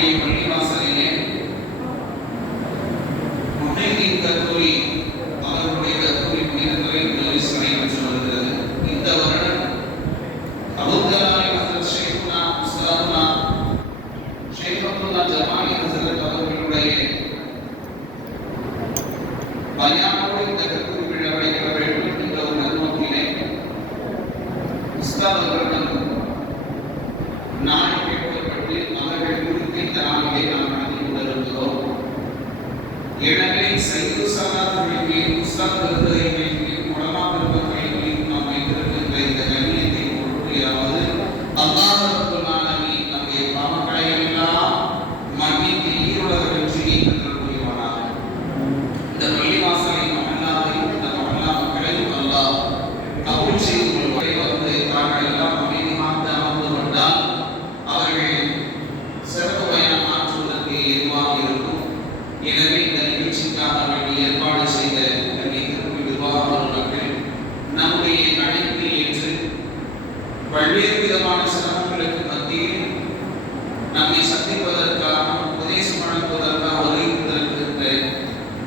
நம்முடைய பள்ளிவாசலிலே முஹைதீன் கல்லூரி அவர்களுடைய கல்லூரி புனிதர்களை மஜ்லிஸ் நடைபெற்று வருகிறது. இந்த வருடம் அபுத்தலாய் ஹஜ்ரத் ஷேகுனா உஸ்தாதுனா ஷேக் அப்துல்லா ஜமானி ஹஜ்ரத் அவர்களுடைய பயானோடு இந்த கல்லூரி விழா நடைபெற வேண்டும் என்ற ஒரு நல்நோக்கிலே உஸ்தாத் அவர்களிடம் நாளை கேட்கப்பட்டு அவர்கள் குறித்து இந்த நாளிலே நாம் நடத்தி கொண்டிருக்கிறோம். எனவே சைது சலாத்துகளின் மீது உஸ்தாத் விருதுகளின் மீது உலமா பெருமக்களின் மீது நாம் வைத்திருக்கின்ற இந்த கண்ணியத்தை பொருட்களையாவது அல்லாஹ் ரப்பல் ஆலமீன் நம்முடைய பாவங்களை எல்லாம் மன்னித்து ஈருலக வெற்றியை தரக்கூடியவனாக இந்த பள்ளிவாசலை மகனாவையும் இந்த மகனா மக்களையும் அல்லாஹ் கபூல் செய்து கொள்வதை வந்து தாங்கள் எல்லாம் அமைதியாக அமர்ந்து கொண்டால் அவர்கள் சிறப்பு பயணம் ஆற்றுவதற்கு ஏதுவாக இருக்கும். எனவே இந்த நிகழ்ச்சிக்காக வேண்டிய ஏற்பாடு செய்த கண்ணியத்திற்குரிய நிர்வாக மக்கள் நம்முடைய அழைப்பை ஏற்று பல்வேறு விதமான சிரமங்களுக்கு மத்தியில் நம்மை சந்திப்பதற்காக உபதேசம் வழங்குவதற்காக வருகின்றிருக்கின்ற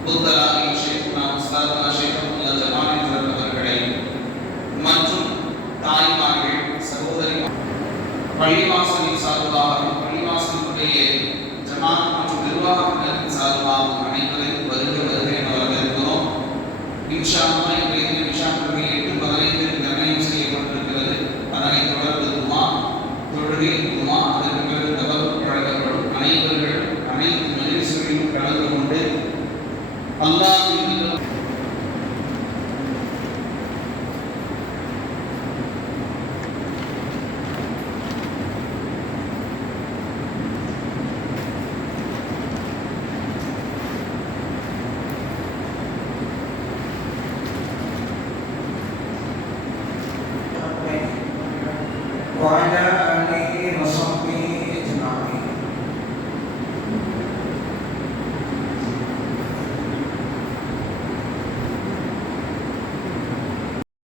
புத்தலாகி ஷேகுனா உஸ்தாதுனா ஷேக் அப்துல்லா ஜமானி அவர்களை மற்றும் தாய்மார்கள் சகோதரிகள் பள்ளிவாசலின் சார்பாகவும் பள்ளிவாசலுடைய ஜமாத் மற்றும் நிர்வாகத்தினரின் சார்பாகவும் அனைவரையும் வருக என வரவேற்கிறோம். இன்ஷா அல்லாஹ் இன்றைய தினம் இஷா தொழுகை 8:15 நிர்ணயம் செய்யப்பட்டிருக்கிறது. அதனைத் தொடர்ந்து துமா தொழுகை துமா அதற்கு பிறகு தவறு வழங்கப்படும். அனைத்து மஜ்லிஸ்களிலும் கலந்து கொண்டு அல்லாஹ் وعلى